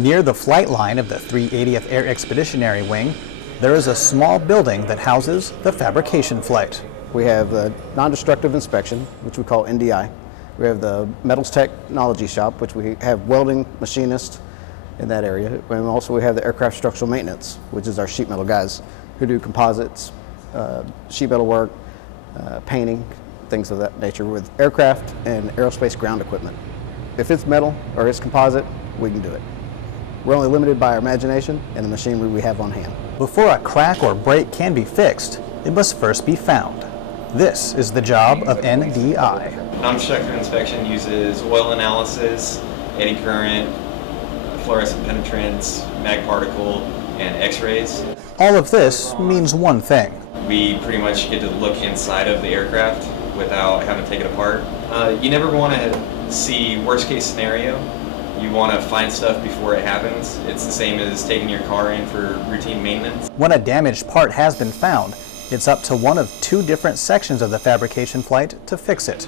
Near the flight line of the 380th Air Expeditionary Wing, there is a small building that houses the fabrication flight. We have the non-destructive inspection, which we call NDI. We have the metals technology shop, which we have welding machinists in that area. And also we have the aircraft structural maintenance, which is our sheet metal guys who do composites, sheet metal work, painting, things of that nature with aircraft and aerospace ground equipment. If it's metal or it's composite, we can do it. We're only limited by our imagination and the machinery we have on hand. Before a crack or break can be fixed, it must first be found. This is the job of NDI. Non-destructive inspection uses oil analysis, eddy current, fluorescent penetrance, mag particle, and x-rays. All of this means one thing. We pretty much get to look inside of the aircraft without having to take it apart. You never want to see worst case scenario. You want to find stuff before it happens. It's the same as taking your car in for routine maintenance. When a damaged part has been found, it's up to one of two different sections of the fabrication flight to fix it.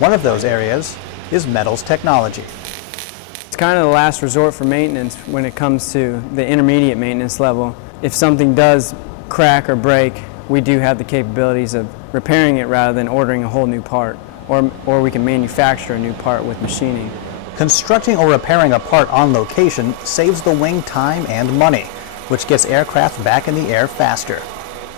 One of those areas is metals technology. It's kind of the last resort for maintenance when it comes to the intermediate maintenance level. If something does crack or break, we do have the capabilities of repairing it rather than ordering a whole new part, or we can manufacture a new part with machining. Constructing or repairing a part on location saves the wing time and money, which gets aircraft back in the air faster.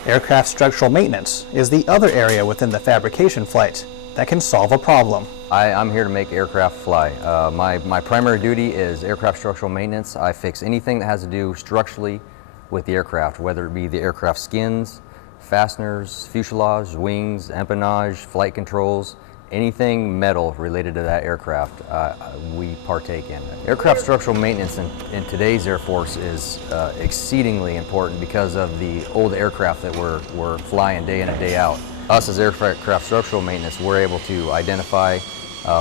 Aircraft structural maintenance is the other area within the fabrication flight that can solve a problem. I'm here to make aircraft fly. My primary duty is aircraft structural maintenance. I fix anything that has to do structurally with the aircraft, whether it be the aircraft skins, fasteners, fuselage, wings, empennage, flight controls, anything metal related to that aircraft, we partake in. Aircraft structural maintenance in today's Air Force is exceedingly important because of the old aircraft that we're flying day in and day out. Us as aircraft structural maintenance, we're able to identify,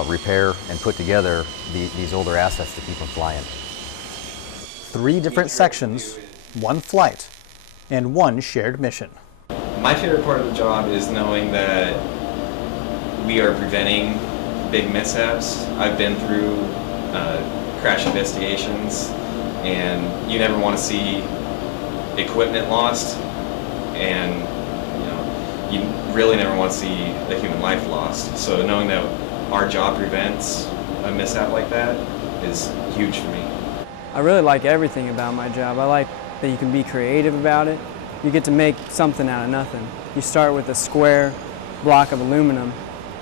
repair, and put together these older assets to keep them flying. 3 different sections, 1 flight, and 1 shared mission. My favorite part of the job is knowing that we are preventing big mishaps. I've been through crash investigations, and you never want to see equipment lost, and you really never want to see a human life lost. So knowing that our job prevents a mishap like that is huge for me. I really like everything about my job. I like that you can be creative about it. You get to make something out of nothing. You start with a square block of aluminum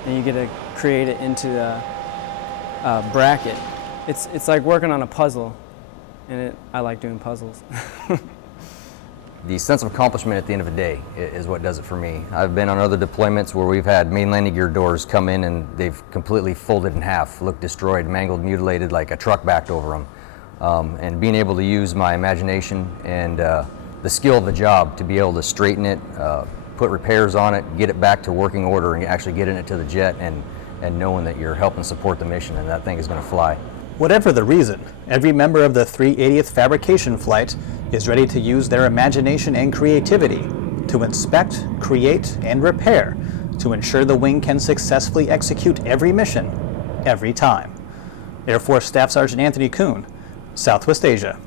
and you get to create it into a bracket. It's like working on a puzzle, and I like doing puzzles. The sense of accomplishment at the end of the day is what does it for me. I've been on other deployments where we've had main landing gear doors come in and they've completely folded in half, looked destroyed, mangled, mutilated, like a truck backed over them. And being able to use my imagination and the skill of the job to be able to straighten it, put repairs on it, get it back to working order, and actually getting it to the jet, and knowing that you're helping support the mission and that thing is going to fly. Whatever the reason, every member of the 380th Fabrication Flight is ready to use their imagination and creativity to inspect, create, and repair to ensure the wing can successfully execute every mission, every time. Air Force Staff Sgt. Anthony Kuhn, Southwest Asia.